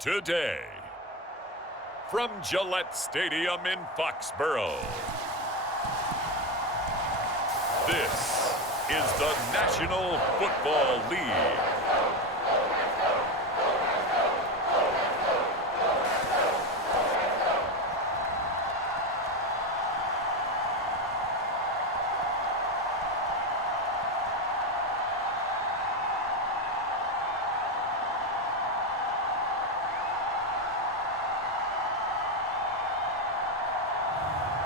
Today, from Gillette Stadium in Foxborough, this is the National Football League.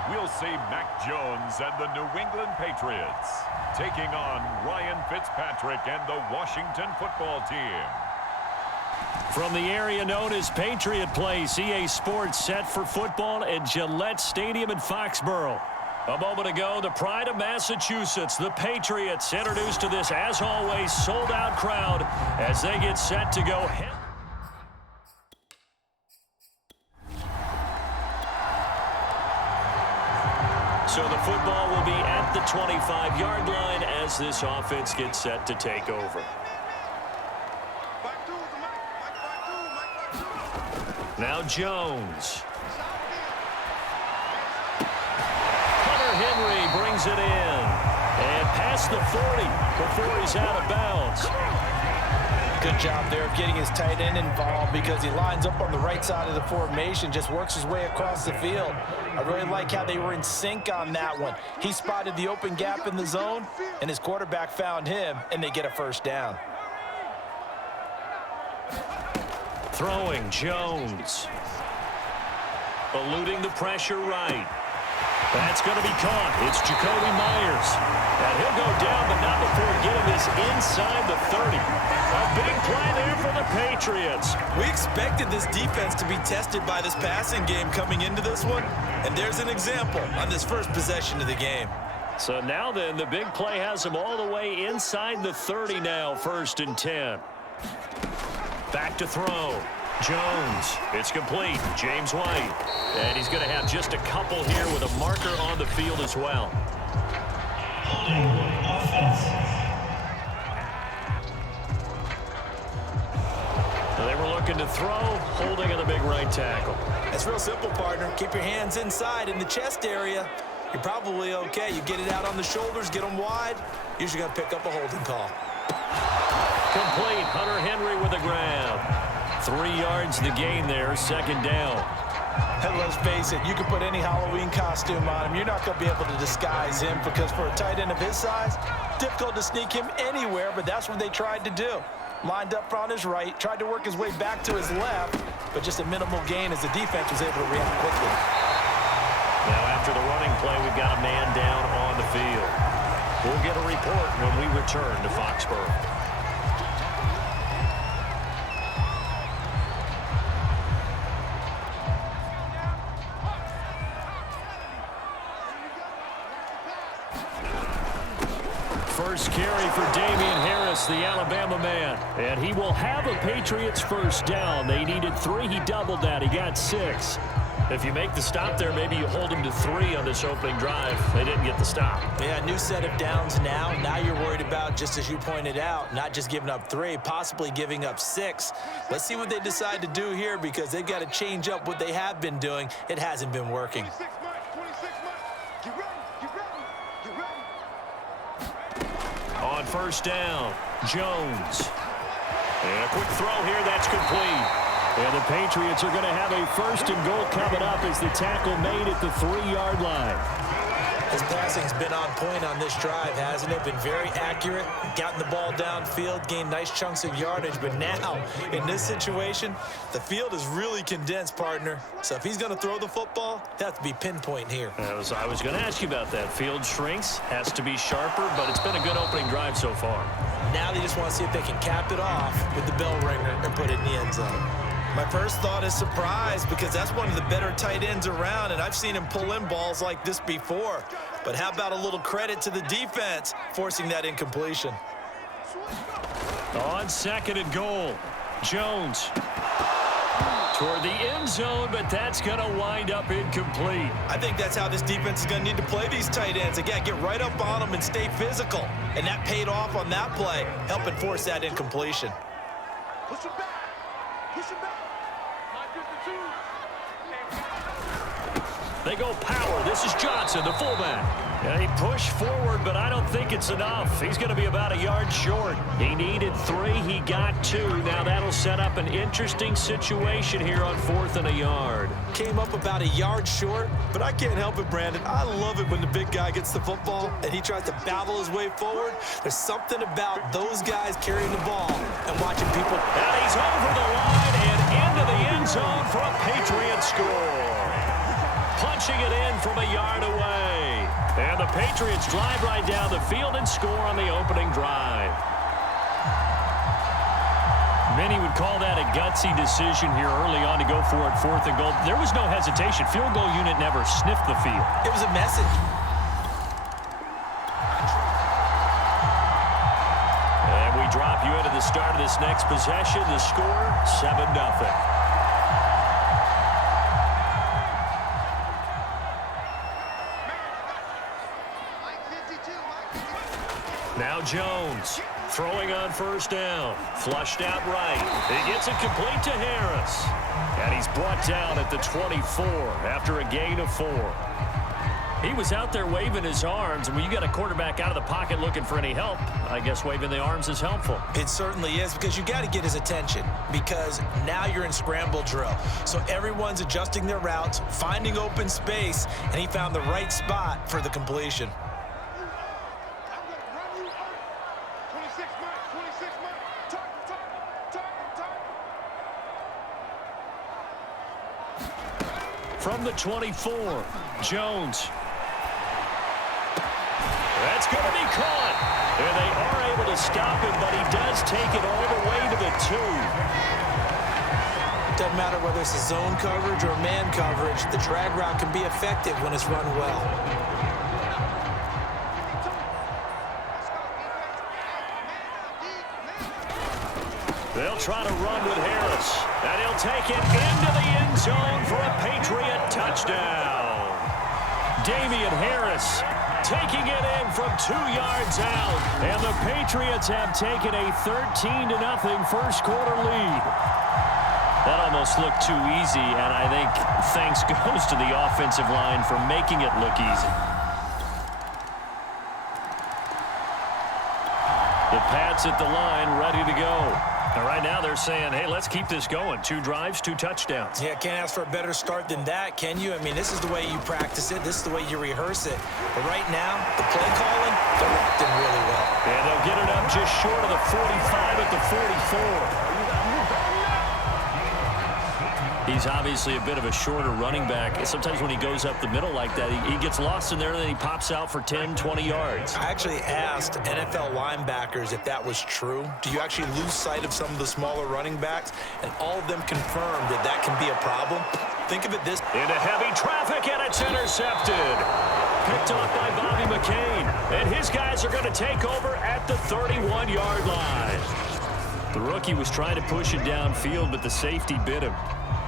We'll see Mac Jones and the New England Patriots taking on Ryan Fitzpatrick and the Washington football team. From the area known as Patriot Place, EA Sports set for football at Gillette Stadium in Foxborough. A moment ago, the pride of Massachusetts, the Patriots, introduced to this, as always, sold-out crowd as they get set to go head. So the football will be at the 25-yard line as this offense gets set to take over. Now Jones. Hunter Henry brings it in. And past the 40 before he's out of bounds. Good job there of getting his tight end involved because he lines up on the right side of the formation, just works his way across the field. I really like how they were in sync on that one. He spotted the open gap in the zone, and his quarterback found him, and they get a first down. Throwing Jones. Eluding the pressure right. That's going to be caught. It's Jacoby Myers. And he'll go down, but not before getting this inside the 30. A big play there for the Patriots. We expected this defense to be tested by this passing game coming into this one. And there's an example on this first possession of the game. So now then, the big play has him all the way inside the 30 now, 1st and 10. Back to throw. Jones. It's complete. James White. And he's going to have just a couple here with a marker on the field as well. Holding offense. They were looking to throw, holding on the big right tackle. It's real simple, partner. Keep your hands inside in the chest area. You're probably okay. You get it out on the shoulders, get them wide. Usually going to pick up a holding call. Complete. Hunter Henry with a grab. 3 yards the gain there, 2nd down. And let's face it, you can put any Halloween costume on him. You're not going to be able to disguise him because for a tight end of his size, difficult to sneak him anywhere, but that's what they tried to do. Lined up on his right, tried to work his way back to his left, but just a minimal gain as the defense was able to react quickly. Now after the running play, we've got a man down on the field. We'll get a report when we return to Foxborough. First carry for Damian Harris, the Alabama man. And he will have a Patriots first down. They needed 3. He doubled that. He got 6. If you make the stop there, maybe you hold him to 3 on this opening drive. They didn't get the stop. Yeah, new set of downs now. Now you're worried about, just as you pointed out, not just giving up 3, possibly giving up 6. Let's see what they decide to do here because they've got to change up what they have been doing. It hasn't been working. On first down, Jones. And a quick throw here, that's complete. And the Patriots are going to have a 1st and goal coming up as the tackle made at the 3-yard line. His passing's been on point on this drive, hasn't it? Been very accurate, gotten the ball downfield, gained nice chunks of yardage. But now, in this situation, the field is really condensed, partner. So if he's going to throw the football, that has to be pinpoint here. I was going to ask you about that. Field shrinks, has to be sharper, but it's been a good opening drive so far. Now they just want to see if they can cap it off with the bell ringer and put it in the end zone. My first thought is surprise because that's one of the better tight ends around, and I've seen him pull in balls like this before. But how about a little credit to the defense forcing that incompletion? On 2nd and goal, Jones toward the end zone, but that's going to wind up incomplete. I think that's how this defense is going to need to play these tight ends. Again, get right up on them and stay physical. And that paid off on that play, helping force that incompletion. Push him back. Push him back. They go power. This is Johnson, the fullback. Yeah, he pushed forward, but I don't think it's enough. He's going to be about a yard short. He needed 3. He got 2. Now that'll set up an interesting situation here on 4th and a yard. Came up about a yard short, but I can't help it, Brandon. I love it when the big guy gets the football and he tries to battle his way forward. There's something about those guys carrying the ball and watching people. And he's over the line and into the end zone for a Patriots score. Punching it in from a yard away. And the Patriots drive right down the field and score on the opening drive. Many would call that a gutsy decision here early on to go for it 4th and goal. There was no hesitation. Field goal unit never sniffed the field. It was a message. And we drop you into the start of this next possession. The score, 7-0. Now Jones throwing on 1st down. Flushed out right. He gets it complete to Harris. And he's brought down at the 24 after a gain of 4. He was out there waving his arms, and when you got a quarterback out of the pocket looking for any help, I guess waving the arms is helpful. It certainly is, because you got to get his attention, because now you're in scramble drill. So everyone's adjusting their routes, finding open space, and he found the right spot for the completion. From the 24, Jones. That's going to be caught. And they are able to stop him, but he does take it all the way to the 2. Doesn't matter whether it's a zone coverage or man coverage, the drag route can be effective when it's run well. They'll try to run with Harris. And he'll take it into the end zone for a Patriot touchdown. Damian Harris taking it in from 2 yards out. And the Patriots have taken a 13-0 first quarter lead. That almost looked too easy, and I think thanks goes to the offensive line for making it look easy. The Pats at the line, ready to go. And right now they're saying, hey, let's keep this going. 2 drives, 2 touchdowns. Yeah, can't ask for a better start than that, can you? I mean, this is the way you practice it. This is the way you rehearse it. But right now, the play calling, they're locked in really well. And they'll get it up just short of the 45 at the 44. He's obviously a bit of a shorter running back. Sometimes when he goes up the middle like that, he gets lost in there, and then he pops out for 10, 20 yards. I actually asked NFL linebackers if that was true. Do you actually lose sight of some of the smaller running backs? And all of them confirmed that that can be a problem. Think of it this. Into heavy traffic, and it's intercepted. Picked off by Bobby McCain. And his guys are going to take over at the 31-yard line. The rookie was trying to push it downfield, but the safety bit him.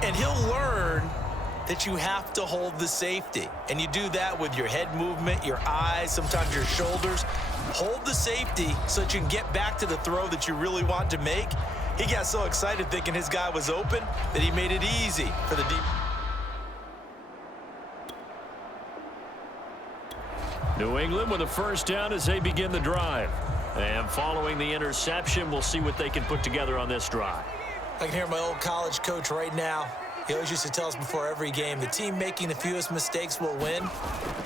And he'll learn that you have to hold the safety. And you do that with your head movement, your eyes, sometimes your shoulders. Hold the safety so that you can get back to the throw that you really want to make. He got so excited thinking his guy was open that he made it easy for the deep. New England with a first down as they begin the drive. And following the interception, we'll see what they can put together on this drive. I can hear my old college coach right now. He always used to tell us before every game, the team making the fewest mistakes will win.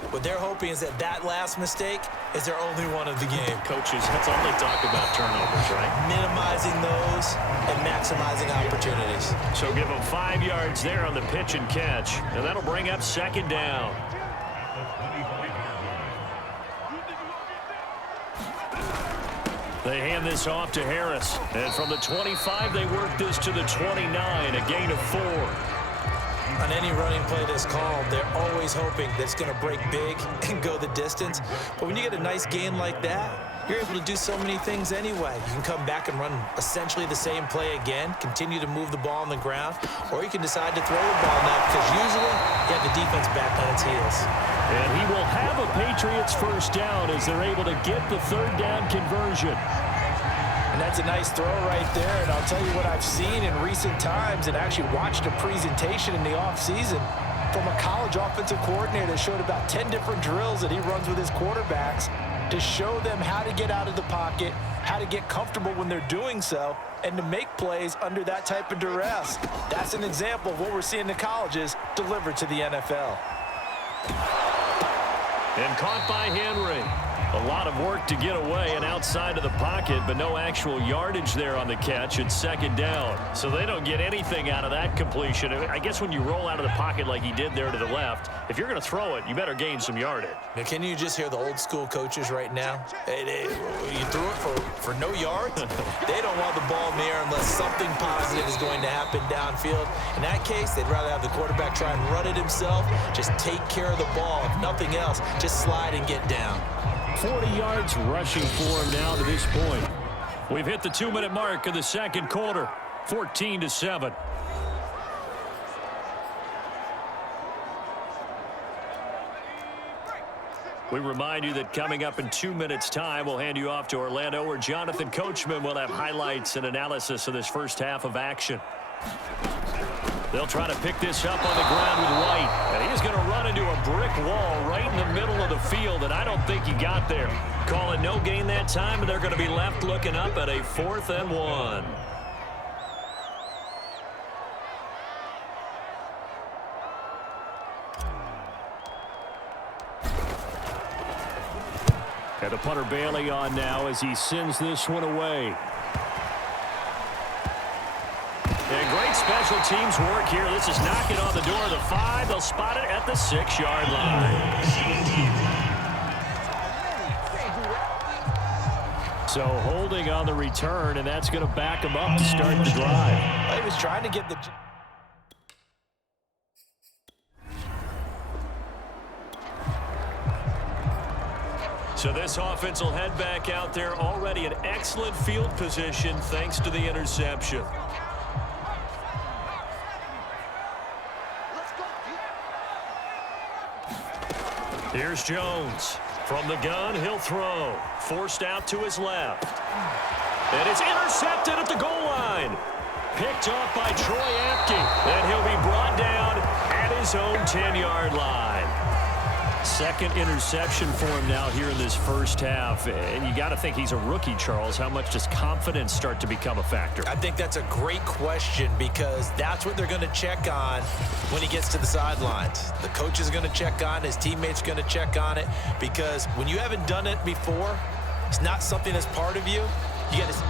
What they're hoping is that that last mistake is their only one of the game. Coaches, that's all they talk about, turnovers, right? Minimizing those and maximizing opportunities. So give them 5 yards there on the pitch and catch, and that'll bring up 2nd down. They hand this off to Harris. And from the 25, they work this to the 29, a gain of 4. On any running play that's called, they're always hoping that it's going to break big and go the distance. But when you get a nice gain like that, you're able to do so many things anyway. You can come back and run essentially the same play again, continue to move the ball on the ground, or you can decide to throw the ball now because usually you have the defense back on its heels. And he will have a Patriots first down as they're able to get the third down conversion. And that's a nice throw right there. And I'll tell you what I've seen in recent times and actually watched a presentation in the offseason from a college offensive coordinator that showed about 10 different drills that he runs with his quarterbacks to show them how to get out of the pocket, how to get comfortable when they're doing so, and to make plays under that type of duress. That's an example of what we're seeing in the colleges delivered to the NFL. And caught by Henry. A lot of work to get away and outside of the pocket, but no actual yardage there on the catch. It's second down. So they don't get anything out of that completion. I guess when you roll out of the pocket like he did there to the left, if you're going to throw it, you better gain some yardage. Now, can you just hear the old school coaches right now? You threw it for no yards? They don't want the ball in the air unless something positive is going to happen downfield. In that case, they'd rather have the quarterback try and run it himself. Just take care of the ball. If nothing else, just slide and get down. 40 yards rushing for him now to this point. We've hit the 2-minute mark of the second quarter, 14-7. We remind you that coming up in 2 minutes' time, we'll hand you off to Orlando, where Jonathan Coachman will have highlights and analysis of this first half of action. They'll try to pick this up on the ground with White. And he's going to run into a brick wall right in the middle of the field, and I don't think he got there. Call it no gain that time, and they're going to be left looking up at a 4th and 1. And the punter Bailey on now as he sends this one away. And great special teams work here. This is knocking on the door of the 5. They'll spot it at the 6-yard line. So holding on the return, and that's going to back him up to start the drive. He was trying to get the... So this offense will head back out there, already in excellent field position thanks to the interception. Here's Jones. From the gun, he'll throw. Forced out to his left. And it's intercepted at the goal line. Picked off by Troy Apke. And he'll be brought down at his own 10-yard line. Second interception for him now here in this first half. And you got to think he's a rookie, Charles. How much does confidence start to become a factor? I think that's a great question because that's what they're going to check on when he gets to the sidelines. The coach is going to check on it. His teammates are going to check on it because when you haven't done it before, it's not something that's part of you. You got to...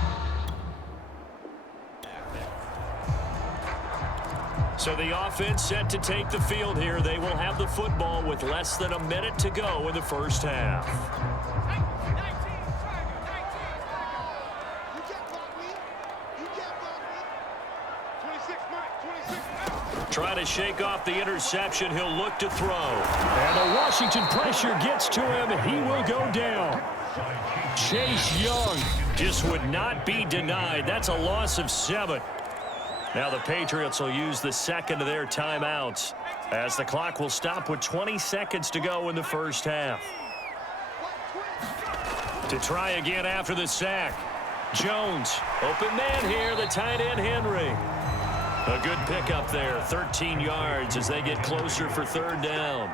So the offense set to take the field here. They will have the football with less than a minute to go in the first half. Trying to shake off the interception. He'll look to throw. And the Washington pressure gets to him. He will go down. Chase Young just would not be denied. That's a loss of 7. Now the Patriots will use the second of their timeouts as the clock will stop with 20 seconds to go in the first half. To try again after the sack. Jones, open man here, the tight end Henry. A good pickup there, 13 yards as they get closer for third down.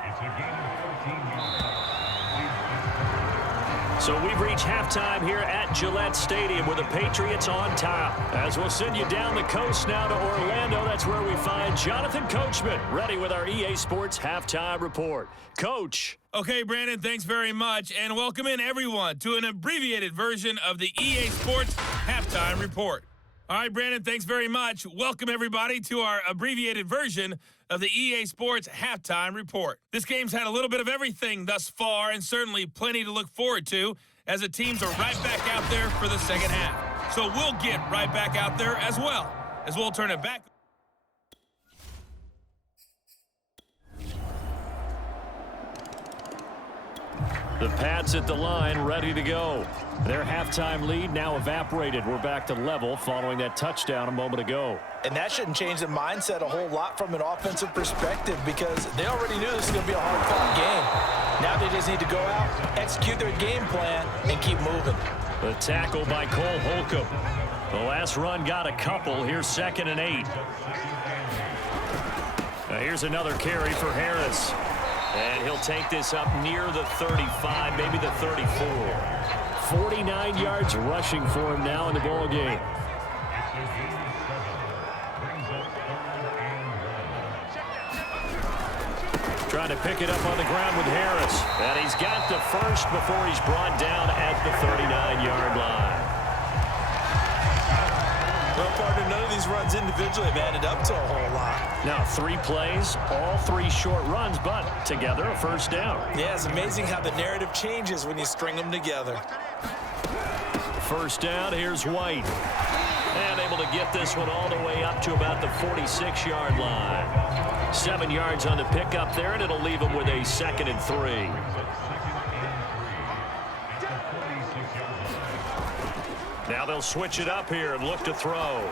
So we've reached halftime here at Gillette Stadium with the Patriots on top. As we'll send you down the coast now to Orlando, that's where we find Jonathan Coachman ready with our EA Sports Halftime Report. Coach. Okay, Brandon, thanks very much. And welcome in, everyone, to an abbreviated version of the EA Sports Halftime Report. All right, Brandon, thanks very much. Welcome, everybody, to our abbreviated version of the EA Sports Halftime Report. This game's had a little bit of everything thus far and certainly plenty to look forward to as the teams are right back out there for the second half. So we'll get right back out there as well, as we'll turn it back. The Pats at the line, ready to go. Their halftime lead now evaporated. We're back to level following that touchdown a moment ago. And that shouldn't change the mindset a whole lot from an offensive perspective because they already knew this was going to be a hard-fought game. Now they just need to go out, execute their game plan, and keep moving. The tackle by Cole Holcomb. The last run got a couple. Here's 2nd and 8. Here's another carry for Harris. And he'll take this up near the 35, maybe the 34. 49 yards rushing for him now in the ball game. Trying to pick it up on the ground with Harris. And he's got the first before he's brought down at the 39-yard line. Well, partner, none of these runs individually have added up to a whole lot. Now 3 plays, all 3 short runs, but together a first down. Yeah, it's amazing how the narrative changes when you string them together. First down, here's White. And able to get this one all the way up to about the 46-yard line. 7 yards on the pickup there, and it'll leave him with a 2nd and 3. Now they'll switch it up here and look to throw.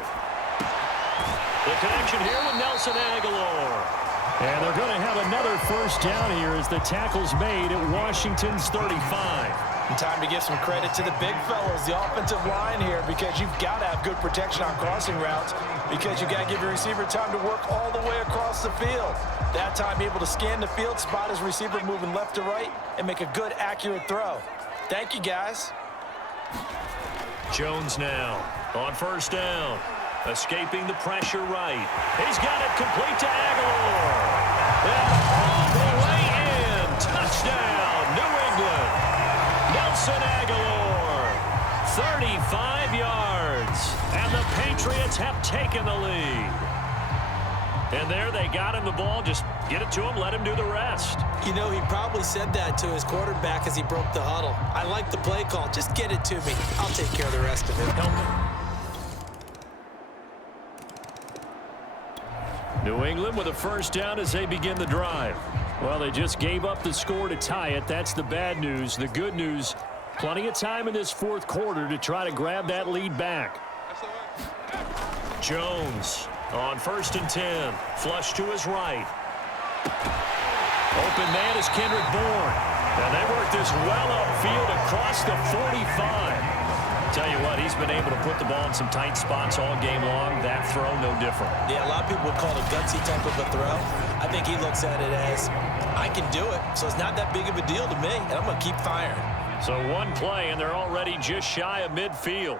The connection here with Nelson Aguilar. And they're going to have another first down here as the tackle's made at Washington's 35. And time to give some credit to the big fellas, the offensive line here, because you've got to have good protection on crossing routes because you've got to give your receiver time to work all the way across the field. That time able to scan the field, spot his receiver moving left to right, and make a good, accurate throw. Thank you, guys. Jones now on first down. Escaping the pressure right. He's got it complete to Aguilar. And all the way in. Touchdown, New England. Nelson Aguilar. 35 yards. And the Patriots have taken the lead. And there they got him the ball. Just get it to him, let him do the rest. You know, he probably said that to his quarterback as he broke the huddle. I like the play call. Just get it to me. I'll take care of the rest of it. Help me. New England with a first down as they begin the drive. Well, they just gave up the score to tie it. That's the bad news. The good news, plenty of time in this fourth quarter to try to grab that lead back. Jones on 1st and 10. Flush to his right. Open man is Kendrick Bourne. And they work this well upfield across the 45. Tell you what, he's been able to put the ball in some tight spots all game long. That throw, no different. Yeah, a lot of people would call it a gutsy type of a throw. I think he looks at it as, I can do it, so it's not that big of a deal to me, and I'm going to keep firing. So one play, and they're already just shy of midfield.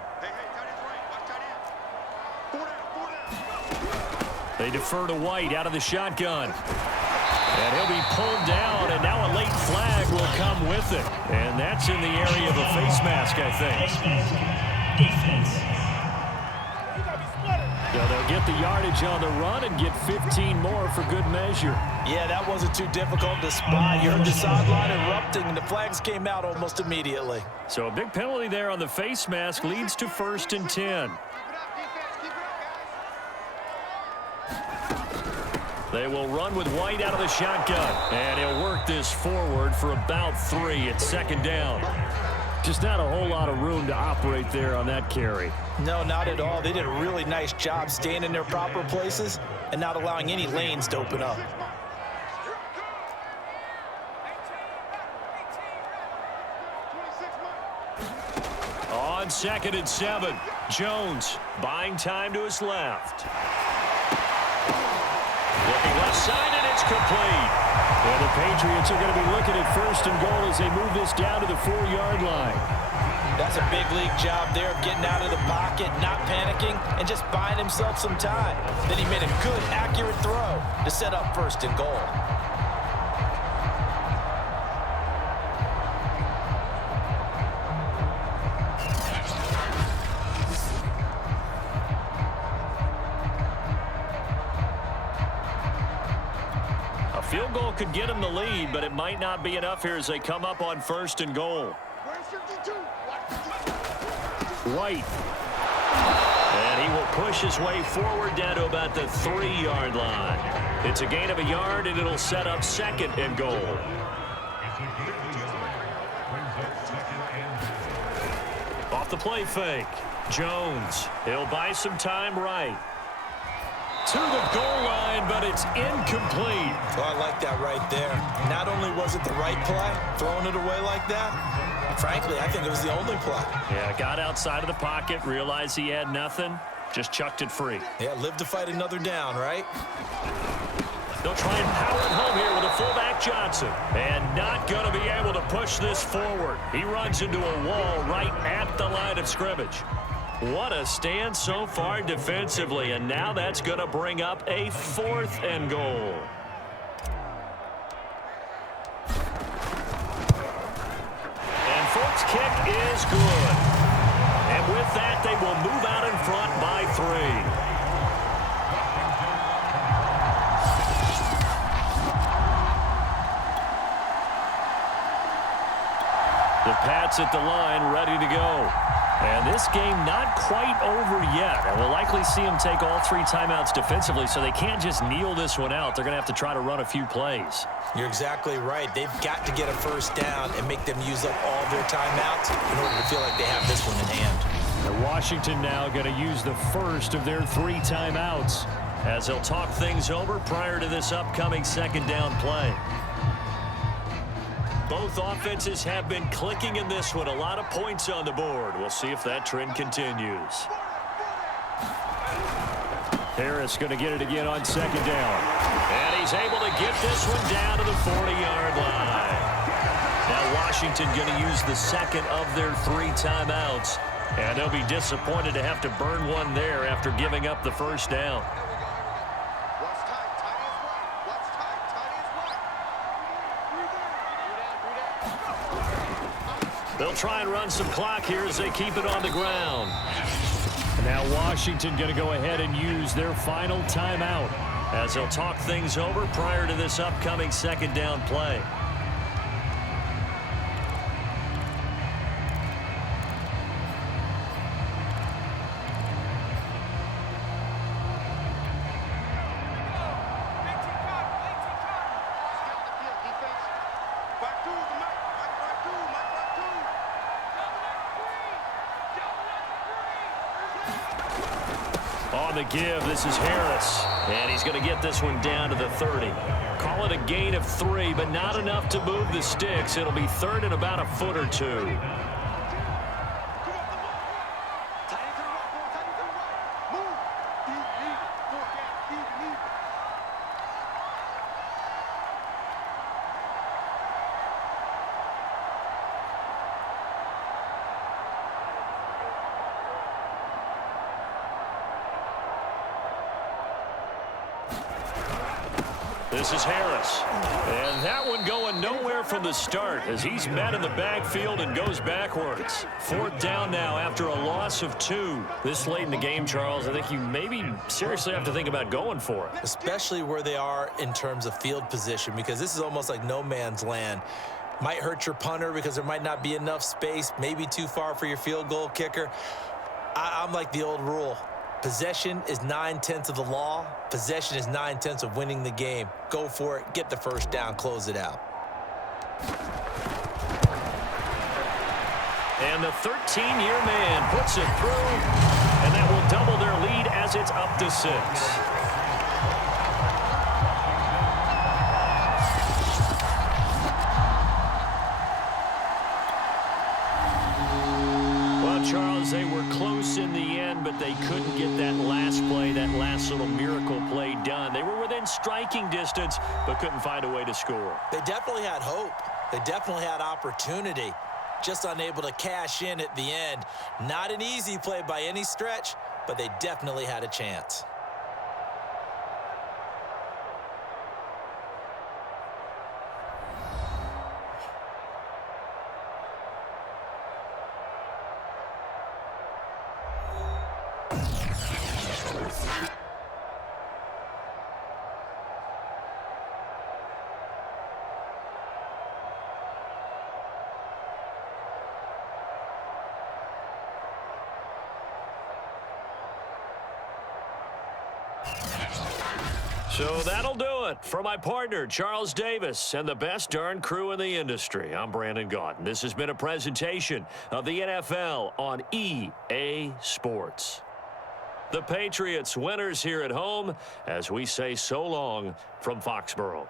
They defer to White out of the shotgun. And he'll be pulled down, and now a late flag will come with it. And that's in the area of a face mask, I think. Defense. So they'll get the yardage on the run and get 15 more for good measure. Yeah, that wasn't too difficult to spot. You heard the sideline erupting, and the flags came out almost immediately. So a big penalty there on the face mask leads to 1st and 10. They will run with White out of the shotgun. And he'll work this forward for about 3 at 2nd down. Just not a whole lot of room to operate there on that carry. No, not at all. They did a really nice job staying in their proper places and not allowing any lanes to open up. On 2nd and 7, Jones buying time to his left. Looking left side, and it's complete. Well, the Patriots are going to be looking at 1st and goal as they move this down to the 4-yard line. That's a big league job there of getting out of the pocket, not panicking, and just buying himself some time. Then he made a good, accurate throw to set up 1st and goal. Field goal could get them the lead, but it might not be enough here as they come up on 1st and goal. White. And he will push his way forward down to about the 3-yard line. It's a gain of a yard, and it'll set up 2nd and goal. Off the play fake. Jones. He'll buy some time right. To the goal line, but it's incomplete. Oh, I like that right there. Not only was it the right play, throwing it away like that, frankly, I think it was the only play. Yeah, got outside of the pocket, realized he had nothing, just chucked it free. Yeah, live to fight another down, right? They'll try and power it home here with a fullback Johnson. And not going to be able to push this forward. He runs into a wall right at the line of scrimmage. What a stand so far defensively, and now that's going to bring up a 4th and goal. And Folk's kick is good. And with that, they will move out in front by 3. The Pats at the line, ready to go. And this game not quite over yet. And we'll likely see them take all 3 timeouts defensively, so they can't just kneel this one out. They're going to have to try to run a few plays. You're exactly right. They've got to get a first down and make them use up all their timeouts in order to feel like they have this one in hand. And Washington now going to use the first of their 3 timeouts as they'll talk things over prior to this upcoming 2nd down play. Both offenses have been clicking in this one. A lot of points on the board. We'll see if that trend continues. Harris going to get it again on 2nd down. And he's able to get this one down to the 40-yard line. Now Washington going to use the 2nd of their 3 timeouts. And they'll be disappointed to have to burn one there after giving up the first down. They'll try and run some clock here as they keep it on the ground. Now Washington going to go ahead and use their final timeout as they'll talk things over prior to this upcoming 2nd down play. On the give, this is Harris. And he's going to get this one down to the 30. Call it a gain of 3, but not enough to move the sticks. It'll be 3rd and about a foot or 2. This is Harris. And that one going nowhere from the start as he's met in the backfield and goes backwards. 4th down now after a loss of 2. This late in the game, Charles, I think you maybe seriously have to think about going for it. Especially where they are in terms of field position, because this is almost like no man's land. Might hurt your punter because there might not be enough space, maybe too far for your field goal kicker. I'm like the old rule. Possession is 9/10 of the law. Possession is 9/10 of winning the game. Go for it. Get the first down. Close it out. And the 13-year man puts it through, and that will double their lead as it's up to 6. Charles, they were close in the end, but they couldn't get that last play, that last little miracle play done. They were within striking distance, but couldn't find a way to score. They definitely had hope. They definitely had opportunity. Just unable to cash in at the end. Not an easy play by any stretch, but they definitely had a chance. So that'll do it. For my partner, Charles Davis, and the best darn crew in the industry, I'm Brandon Gaudin. This has been a presentation of the NFL on EA Sports. The Patriots winners here at home as we say so long from Foxborough.